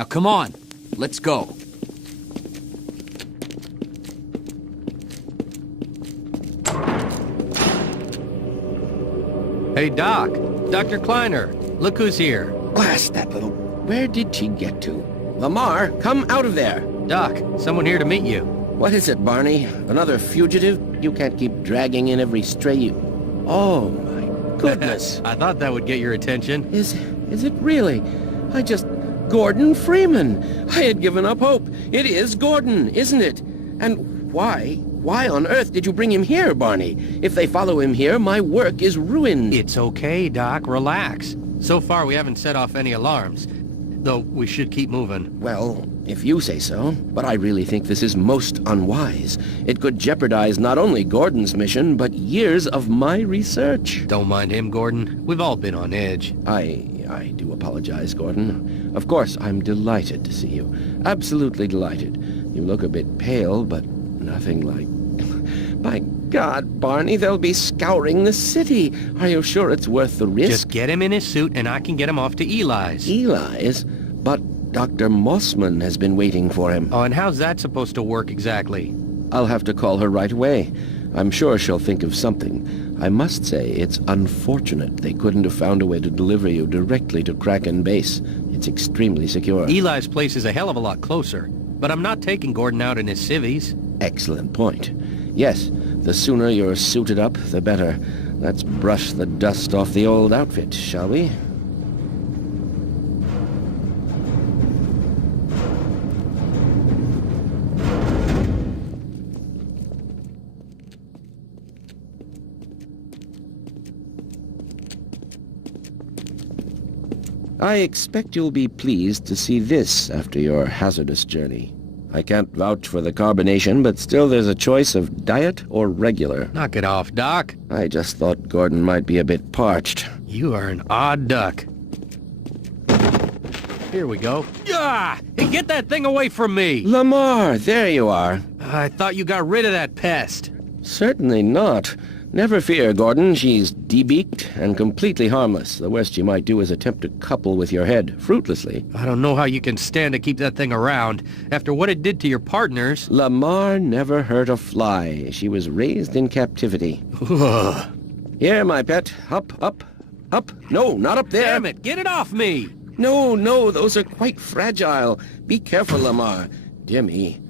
Now come on, let's go. Hey, Doc. Dr. Kleiner. Look who's here. Blast that little... Where did she get to? Lamar, come out of there! Doc, someone here to meet you. What is it, Barney? Another fugitive? You can't keep dragging in every stray you... Oh, my goodness. I thought that would get your attention. Is it really? Gordon Freeman! I had given up hope. It is Gordon, isn't it? And why on earth did you bring him here, Barney? If they follow him here, my work is ruined. It's okay, Doc. Relax. So far, we haven't set off any alarms. Though, we should keep moving. Well, if you say so. But I really think this is most unwise. It could jeopardize not only Gordon's mission, but years of my research. Don't mind him, Gordon. We've all been on edge. I do apologize, Gordon. Of course, I'm delighted to see you. Absolutely delighted. You look a bit pale, but nothing like... By God, Barney, they'll be scouring the city. Are you sure it's worth the risk? Just get him in his suit and I can get him off to Eli's. Eli's? But Dr. Mossman has been waiting for him. Oh, and how's that supposed to work exactly? I'll have to call her right away. I'm sure she'll think of something. I must say, it's unfortunate they couldn't have found a way to deliver you directly to Kraken Base. It's extremely secure. Eli's place is a hell of a lot closer. But I'm not taking Gordon out in his civvies. Excellent point. Yes, the sooner you're suited up, the better. Let's brush the dust off the old outfit, shall we? I expect you'll be pleased to see this after your hazardous journey. I can't vouch for the carbonation, but still there's a choice of diet or regular. Knock it off, Doc. I just thought Gordon might be a bit parched. You are an odd duck. Here we go. Ah! Hey, get that thing away from me! Lamar, there you are. I thought you got rid of that pest. Certainly not. Never fear, Gordon. She's debeaked and completely harmless. The worst she might do is attempt to couple with your head, fruitlessly. I don't know how you can stand to keep that thing around, after what it did to your partners. Lamar never hurt a fly. She was raised in captivity. Here, my pet. Up, up, up. No, not up there. Damn it, get it off me! No, those are quite fragile. Be careful, Lamar. Dear me.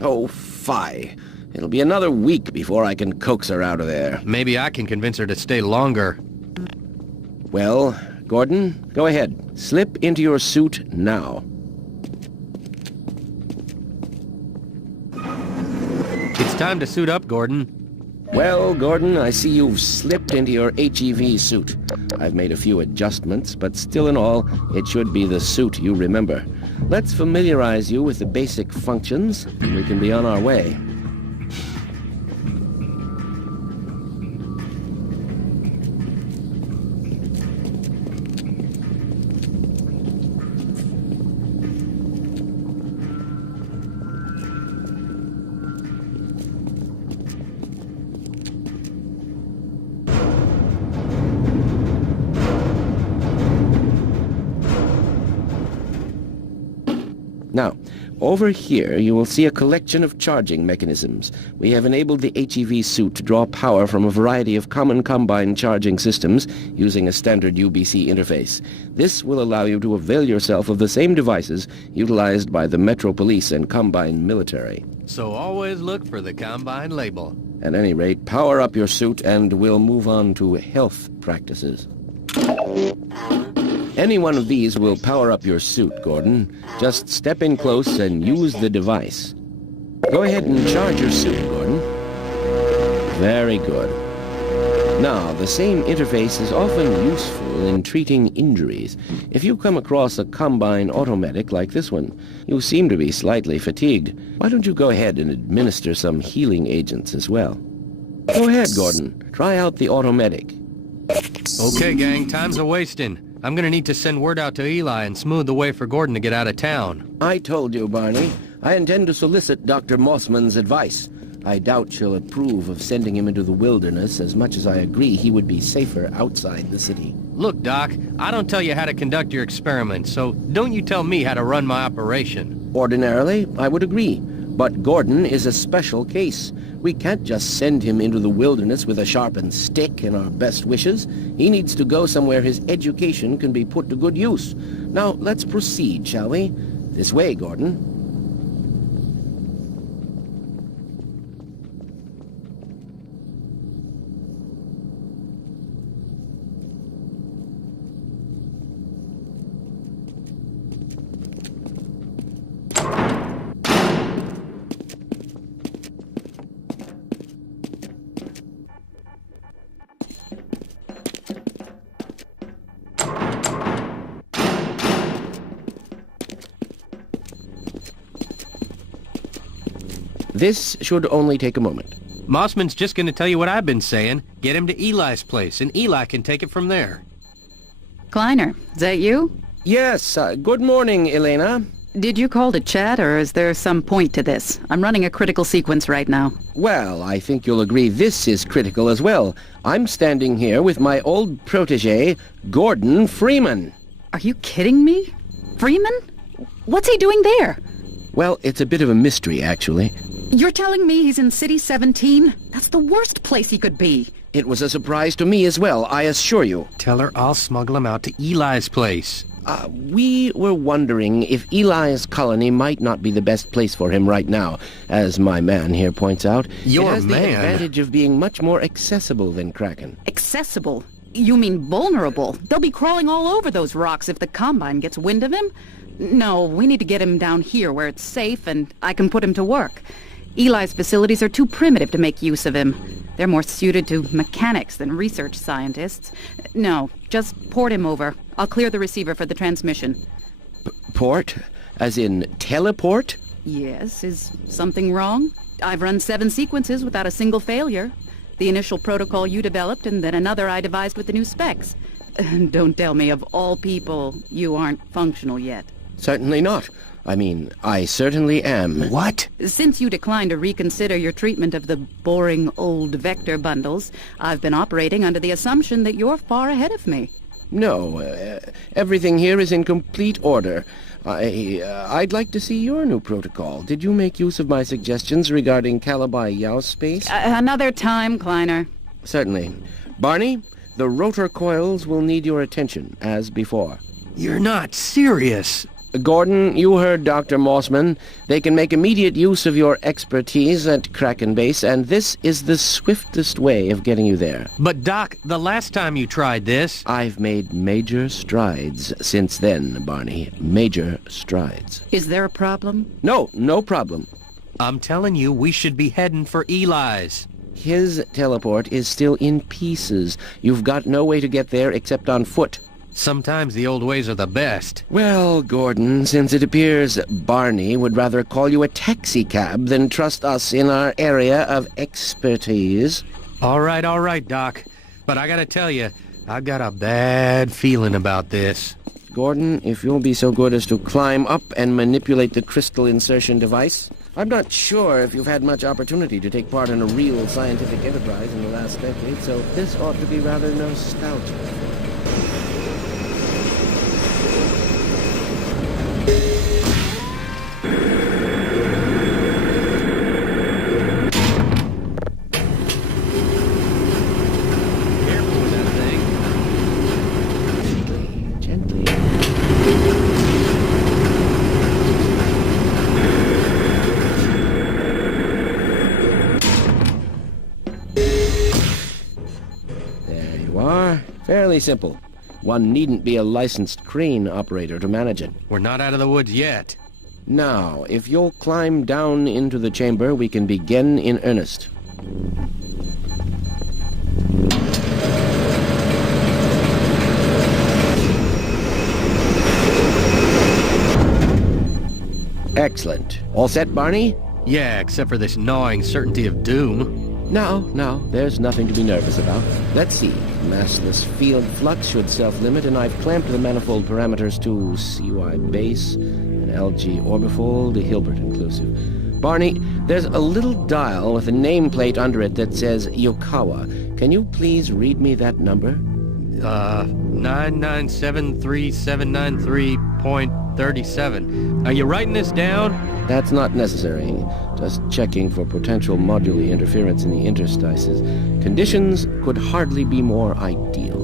Oh, fie. It'll be another week before I can coax her out of there. Maybe I can convince her to stay longer. Well, Gordon, go ahead. Slip into your suit now. It's time to suit up, Gordon. Well, Gordon, I see you've slipped into your HEV suit. I've made a few adjustments, but still in all, it should be the suit you remember. Let's familiarize you with the basic functions, and we can be on our way. Now, over here you will see a collection of charging mechanisms. We have enabled the HEV suit to draw power from a variety of common combine charging systems using a standard UBC interface. This will allow you to avail yourself of the same devices utilized by the Metro Police and Combine military. So always look for the Combine label. At any rate, power up your suit and we'll move on to health practices. Any one of these will power up your suit, Gordon. Just step in close and use the device. Go ahead and charge your suit, Gordon. Very good. Now, the same interface is often useful in treating injuries. If you come across a Combine automedic like this one, you seem to be slightly fatigued. Why don't you go ahead and administer some healing agents as well? Go ahead, Gordon. Try out the automedic. Okay, gang, time's a-wasting. I'm gonna need to send word out to Eli and smooth the way for Gordon to get out of town. I told you, Barney. I intend to solicit Dr. Mossman's advice. I doubt she'll approve of sending him into the wilderness as much as I agree he would be safer outside the city. Look, Doc, I don't tell you how to conduct your experiments, so don't you tell me how to run my operation. Ordinarily, I would agree, but Gordon is a special case. We can't just send him into the wilderness with a sharpened stick and our best wishes. He needs to go somewhere his education can be put to good use. Now, let's proceed, shall we? This way, Gordon. This should only take a moment. Mossman's just going to tell you what I've been saying. Get him to Eli's place, and Eli can take it from there. Kleiner, is that you? Yes, good morning, Elena. Did you call to chat, or is there some point to this? I'm running a critical sequence right now. Well, I think you'll agree this is critical as well. I'm standing here with my old protege, Gordon Freeman. Are you kidding me? Freeman? What's he doing there? Well, it's a bit of a mystery, actually. You're telling me he's in City 17? That's the worst place he could be. It was a surprise to me as well, I assure you. Tell her I'll smuggle him out to Eli's place. We were wondering if Eli's colony might not be the best place for him right now. As my man here points out, Your it has man? the advantage of being much more accessible than Kraken. Accessible? You mean vulnerable? They'll be crawling all over those rocks if the Combine gets wind of him? No, we need to get him down here where it's safe and I can put him to work. Eli's facilities are too primitive to make use of him. They're more suited to mechanics than research scientists. No, just port him over. I'll clear the receiver for the transmission. Port? As in teleport? Yes, is something wrong? I've run 7 sequences without a single failure. The initial protocol you developed and then another I devised with the new specs. Don't tell me, of all people, you aren't functional yet. Certainly not. I mean, I certainly am. What? Since you declined to reconsider your treatment of the boring old vector bundles, I've been operating under the assumption that you're far ahead of me. No, everything here is in complete order. I'd like to see your new protocol. Did you make use of my suggestions regarding Calabi Yao space? Another time, Kleiner. Certainly. Barney, the rotor coils will need your attention, as before. You're not serious. Gordon, you heard Dr. Mossman. They can make immediate use of your expertise at Kraken Base, and this is the swiftest way of getting you there. But Doc, the last time you tried this... I've made major strides since then, Barney. Major strides. Is there a problem? No problem. I'm telling you, we should be heading for Eli's. His teleport is still in pieces. You've got no way to get there except on foot. Sometimes the old ways are the best. Well, Gordon, since it appears Barney would rather call you a taxicab than trust us in our area of expertise. All right, Doc. But I gotta tell you, I've got a bad feeling about this. Gordon, if you'll be so good as to climb up and manipulate the crystal insertion device. I'm not sure if you've had much opportunity to take part in a real scientific enterprise in the last decade, so this ought to be rather nostalgic. Careful with that thing. Gently. There you are. Fairly simple. One needn't be a licensed crane operator to manage it. We're not out of the woods yet. Now, if you'll climb down into the chamber, we can begin in earnest. Excellent. All set, Barney? Yeah, except for this gnawing certainty of doom. No, there's nothing to be nervous about. Let's see. Massless field flux should self-limit, and I've clamped the manifold parameters to CY base, an LG orbifold, Hilbert inclusive. Barney, there's a little dial with a nameplate under it that says Yokawa. Can you please read me that number? 9973793.37. Are you writing this down? That's not necessary. Just checking for potential moduli interference in the interstices. Conditions could hardly be more ideal.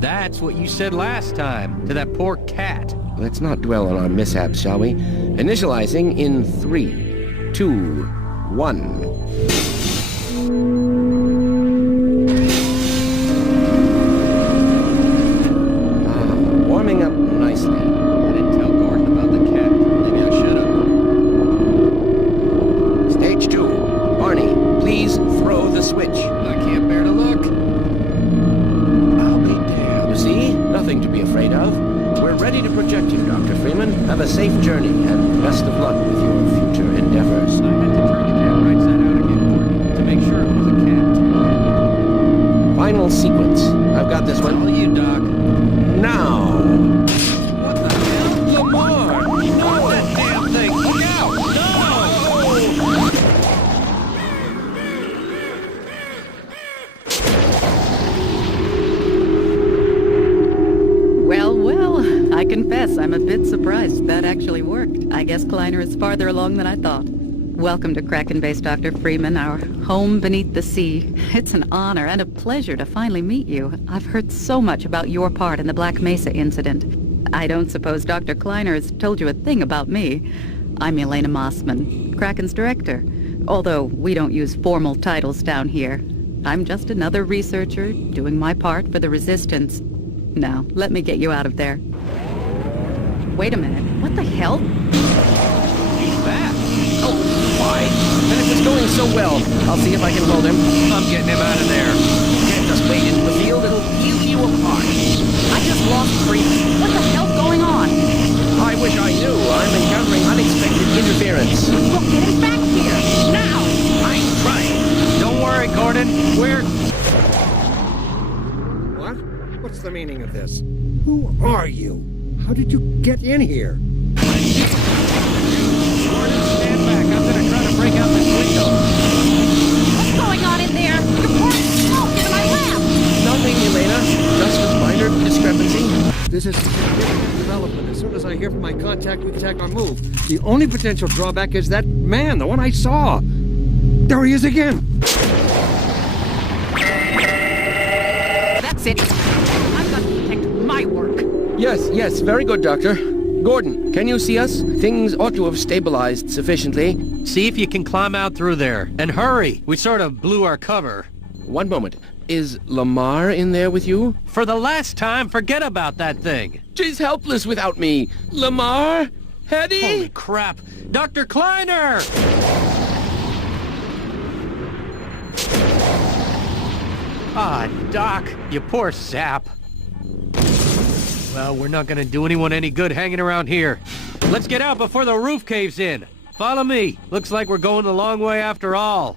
That's what you said last time, to that poor cat. Let's not dwell on our mishaps, shall we? Initializing in 3, 2, 1. Warming up nicely. I didn't tell Gordon about the cat. Maybe I should have. Stage 2. Barney, please throw the switch. I can't bear to look. I'll be damned. You see? Nothing to be afraid of. We're ready to project you, Dr. Freeman. Have a safe journey, and best of luck with your future endeavors. I had to turn the cat right side out again, Gordon, to make sure it was a cat. Final sequence. I've got this one. All you, Doc. Now! What the hell? Lamar! No! That damn thing! Look out! No! Well, I confess I'm a bit surprised that actually worked. I guess Kleiner is farther along than I thought. Welcome to Kraken Base, Dr. Freeman, our home beneath the sea. It's an honor and a pleasure to finally meet you. I've heard so much about your part in the Black Mesa incident. I don't suppose Dr. Kleiner has told you a thing about me. I'm Elena Mossman, Kraken's director. Although we don't use formal titles down here. I'm just another researcher doing my part for the Resistance. Now, let me get you out of there. Wait a minute. What the hell? He's back. Oh, why? This is going so well. I'll see if I can hold him. I'm getting him out of there. You can't just wait into the field. It'll peel you apart. I just lost Freeman. What the hell's going on? I wish I knew. I'm encountering unexpected interference. Well, get him back here. Now! I'm trying. Don't worry, Gordon. We're... What? What's the meaning of this? Who are you? How did you get in here? Gordon, stand back. I'm gonna try to break out this window. What's going on in there? You're pouring smoke into my lab! Nothing, Elena. Just a minor discrepancy. This is a significant development. As soon as I hear from my contact with Tech on move, the only potential drawback is that man, the one I saw. There he is again. That's it. I've got to protect my work. Yes, very good, Doctor. Gordon, can you see us? Things ought to have stabilized sufficiently. See if you can climb out through there. And hurry! We sort of blew our cover. One moment. Is Lamar in there with you? For the last time, forget about that thing. She's helpless without me. Lamar? Hetty? Holy crap! Dr. Kleiner! Ah, Doc, you poor sap. Well, we're not gonna do anyone any good hanging around here. Let's get out before the roof caves in. Follow me. Looks like we're going the long way after all.